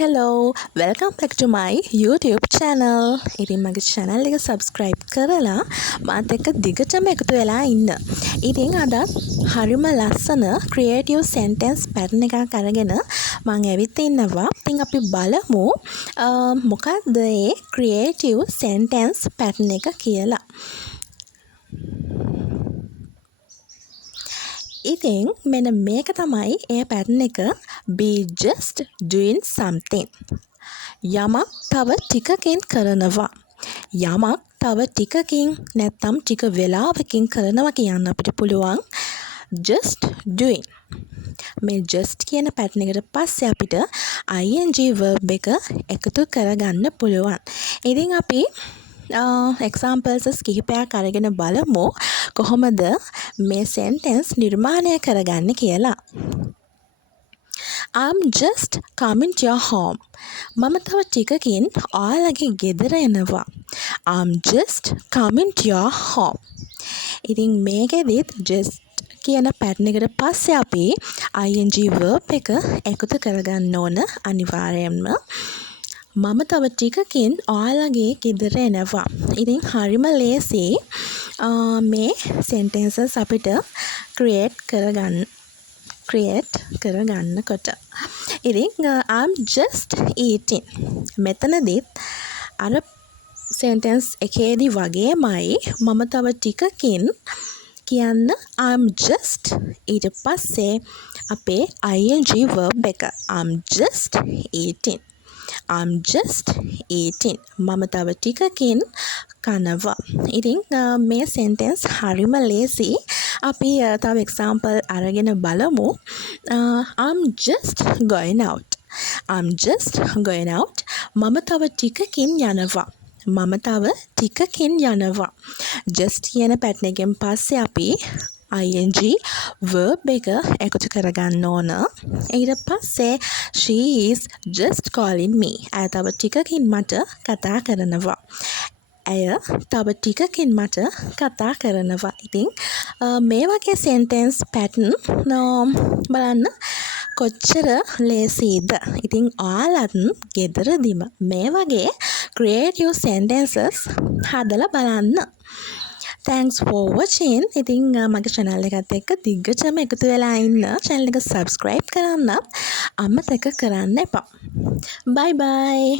Hello, welcome back to my YouTube channel. ඉතින් මගේ channel එක subscribe කරලා මාත් එක්ක දිගටම එකතු වෙලා ඉන්න. ඉතින් අද හරිම ලස්සන creative sentence pattern එකක් අරගෙන මම ඇවිත් ඉන්නවා. ඉතින් අපි බලමු මොකක්ද ඒ creative sentence pattern එක කියලා. ඉතින් මෙන්න මේක තමයි ඒ pattern එක. Be just doing something. යමක් තව ටිකකින් කරනවා. යමක් තව ටිකකින් නැත්නම් ටික වෙලාවකින් කරනවා කියන්න අපිට පුළුවන් just doing. මේ just කියන pattern එකට පස්සේ අපිට ing verb එක එකතු කරගන්න පුළුවන්. ඉතින් අපි examples කිහිපයක් අරගෙන බලමු කොහොමද මේ sentence නිර්මාණය කරගන්න කියලා. I'm just coming to your home. මම තව ටිකකින් ඔයාලගේ ගෙදර එනවා. I'm just coming to your home. ඉතින් මේකෙදිත් just කියන pattern එකට පස්සේ අපි ing verb එක එකතු කරගන්න ඕන අනිවාර්යයෙන්ම. මම තව ටිකකින් ඔයාලගේ ගෙදර එනවා. ඉතින් හරිම ලේසි මේ sentences අපිට create කරගන්නකොට. ඉතින් I'm just eating. මෙතනදිත් අර sentence එකේදී වගේමයි මම තව ටිකකින් කියන්න I'm just ඊට පස්සේ අපේ ing verb එක I'm just eating. I'm just eating. මම තව ටිකකින් කනවා. ඉතින් මේ sentence හරිම ලේසි. අපි තව example අරගෙන බලමු. I'm just going out. I'm just going out. මම තව ටිකකින් යනවා. මම තව ටිකකින් යනවා. just කියන pattern එකෙන් පස්සේ අපි ing verb එක එකතු කරගන්න ඕන. ඊට පස්සේ she is just calling me. ඇය තව ටිකකින් මට කතා කරනවා. ඇය තව ටිකකින් මට කතා කරනවා. ඉතින් මේ වගේ sentence pattern බලන්න කොච්චර ලේසිද. ඉතින් ඔයාලත් ගෙදරදිම මේ වගේ creative sentences හදලා බලන්න. Thanks for watching. ඉතින් මගේ channel එකත් එක්ක දිගටම එකතු වෙලා ඉන්න. channel එක subscribe කරන්න අමතක කරන්න එපා. Bye bye.